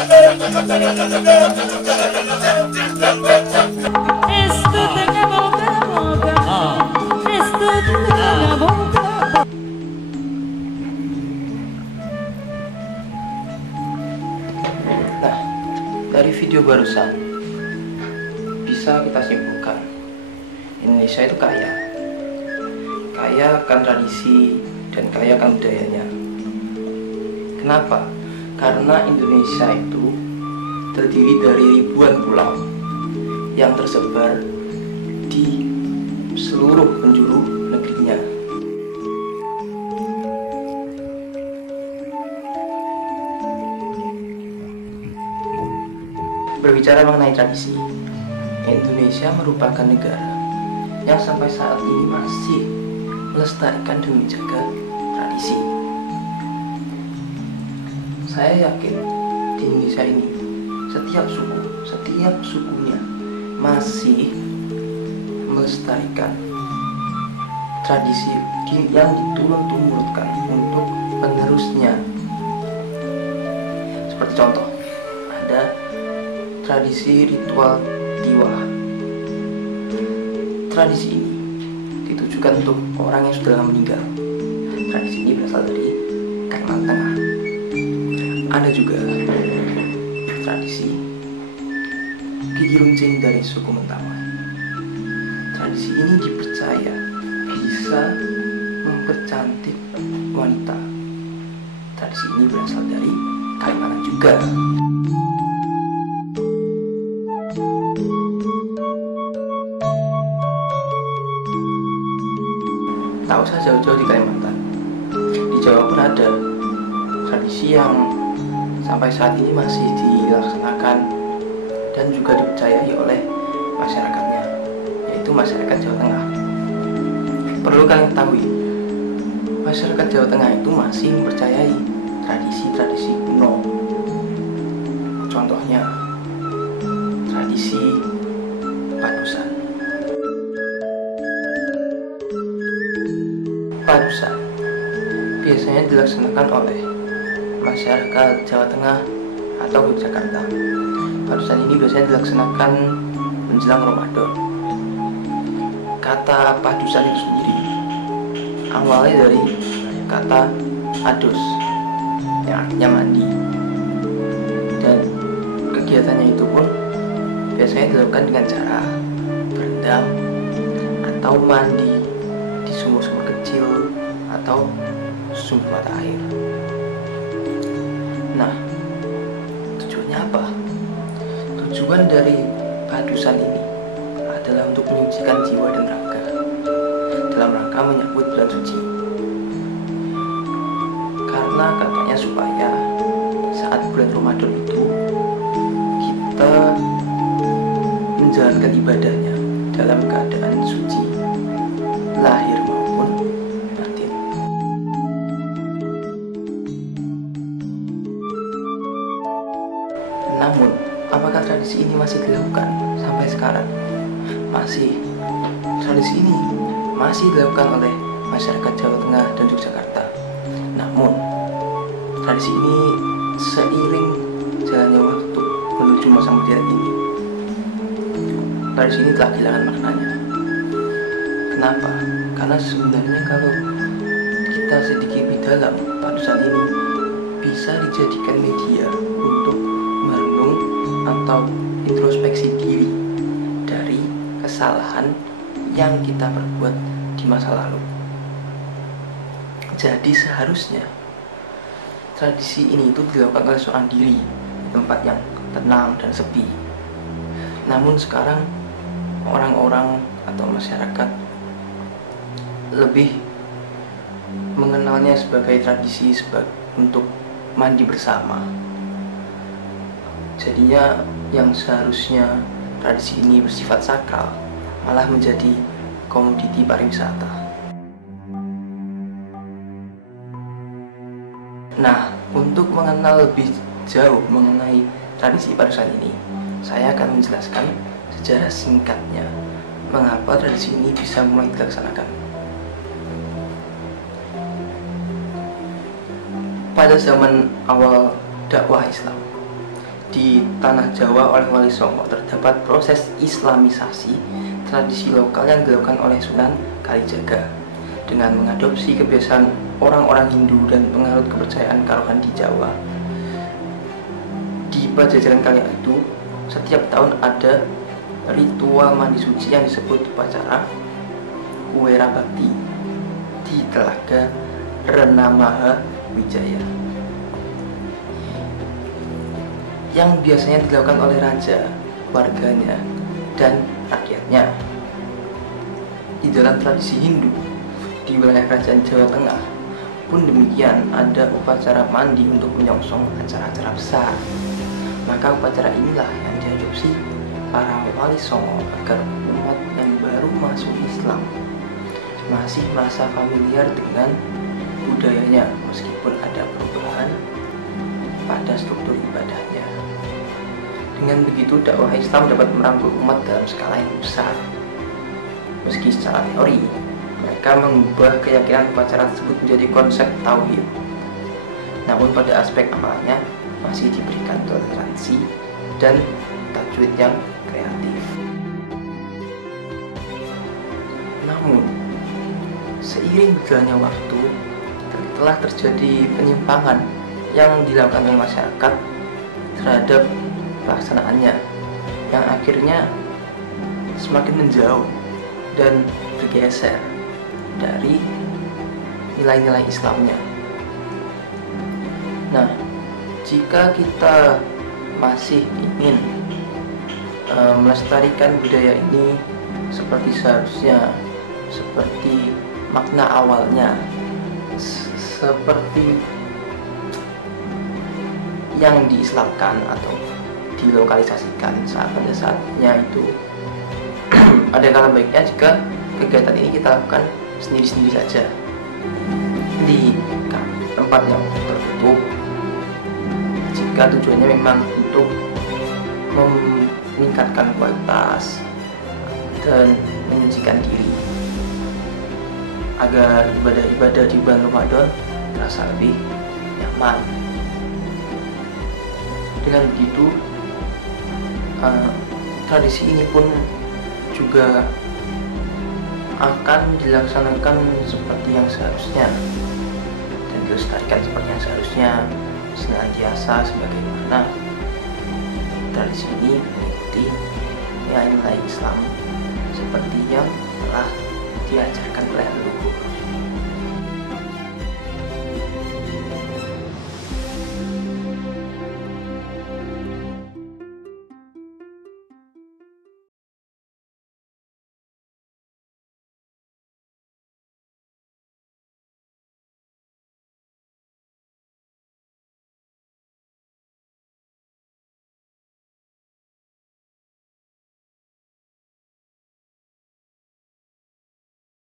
Restu tengah moga-moga, restu tengah moga. Nah, dari video barusan bisa kita simpulkan Indonesia itu kaya akan tradisi dan kaya akan budayanya. Kenapa? Karena Indonesia itu terdiri dari ribuan pulau yang tersebar di seluruh penjuru negerinya. Berbicara mengenai tradisi, Indonesia merupakan negara yang sampai saat ini masih melestarikan dan menjaga tradisi. Saya yakin di Indonesia ini setiap sukunya masih melestarikan tradisi yang diturun-temurunkan untuk penerusnya. Seperti contoh, ada tradisi ritual Tiwa. Tradisi ini ditujukan untuk orang yang sudah meninggal. Tradisi ini berasal dari Kalimantan Tengah. Ada juga tradisi gigi runcing dari suku Mentawai. Tradisi ini dipercaya bisa mempercantik wanita. Tradisi ini berasal dari Kalimantan juga. Tak usah jauh-jauh di Kalimantan, di Jawa pun ada tradisi yang sampai saat ini masih dilaksanakan dan juga dipercayai oleh masyarakatnya, yaitu masyarakat Jawa Tengah. Perlu kalian ketahui, masyarakat Jawa Tengah itu masih mempercayai tradisi-tradisi kuno. Contohnya, tradisi padusan. Padusan biasanya dilaksanakan oleh masyarakat Jawa Tengah atau Yogyakarta. Padusan ini biasanya dilaksanakan menjelang Ramadan. Kata padusan itu sendiri awalnya dari kata adus yang artinya mandi, dan kegiatannya itu pun biasanya dilakukan dengan cara berendam atau mandi di sumur-sumur kecil atau sumber mata air. Nah, tujuannya apa? Tujuan dari padusan ini adalah untuk menyucikan jiwa dan raga dalam rangka menyambut bulan suci. Karena katanya supaya saat bulan Ramadan itu kita menjalankan ibadahnya dalam keadaan suci, lahir maupun batin. Namun, apakah tradisi ini masih dilakukan sampai sekarang? Masih. Tradisi ini masih dilakukan oleh masyarakat Jawa Tengah dan Yogyakarta. Namun, tradisi ini seiring jalannya waktu menuju masa modern ini, tradisi ini telah kehilangan maknanya. Kenapa? Karena sebenarnya kalau kita sedikit lebih dalam, padusan ini bisa dijadikan media untuk merenung atau introspeksi diri dari kesalahan yang kita perbuat di masa lalu. Jadi seharusnya tradisi ini itu dilakukan oleh seorang diri di tempat yang tenang dan sepi. Namun sekarang orang-orang atau masyarakat lebih mengenalnya sebagai tradisi untuk mandi bersama. Jadinya yang seharusnya tradisi ini bersifat sakral malah menjadi komoditi pariwisata. Nah, untuk mengenal lebih jauh mengenai tradisi padusan ini, saya akan menjelaskan sejarah singkatnya mengapa tradisi ini bisa mulai dilaksanakan. Pada zaman awal dakwah Islam, di tanah Jawa oleh Wali Songo terdapat proses islamisasi tradisi lokal yang dilakukan oleh Sunan Kalijaga dengan mengadopsi kebiasaan orang-orang Hindu dan penganut kepercayaan Kalohan di Jawa. Di Pajajaran kala itu, setiap tahun ada ritual mandi suci yang disebut upacara Kuwera Bakti di Telaga Renamaha Wijaya, yang biasanya dilakukan oleh raja, warganya, dan rakyatnya. Di dalam tradisi Hindu, di wilayah Kerajaan Jawa Tengah pun demikian, ada upacara mandi untuk menyongsong acara-acara besar. Maka upacara inilah yang diadopsi para Wali Songo agar umat yang baru masuk Islam masih merasa familiar dengan budayanya meskipun ada perubahan pada struktur ibadahnya. Dengan begitu, dakwah Islam dapat merangkul umat dalam skala yang besar. Meski secara teori mereka mengubah keyakinan upacara tersebut menjadi konsep tauhid, namun pada aspek amalannya masih diberikan toleransi dan tajwid yang kreatif. Namun, seiring berjalannya waktu, telah terjadi penyimpangan yang dilakukan oleh masyarakat terhadap pelaksanaannya, yang akhirnya semakin menjauh dan bergeser dari nilai-nilai Islamnya. Nah, jika kita masih ingin melestarikan budaya ini seperti seharusnya, seperti makna awalnya, seperti yang diislamkan atau dilokalisasikan pada saatnya itu, ada kala baiknya jika kegiatan ini kita lakukan sendiri-sendiri saja di tempat yang tertutup, jika tujuannya memang untuk meningkatkan kualitas dan menyucikan diri agar ibadah-ibadah di bulan Ramadan terasa lebih nyaman. Dengan begitu, tradisi ini pun juga akan dilaksanakan seperti yang seharusnya dan dilestarikan seperti yang seharusnya, senantiasa sebagaimana tradisi ini mengikuti nilai-nilai Islam seperti yang telah diajarkan oleh leluhur.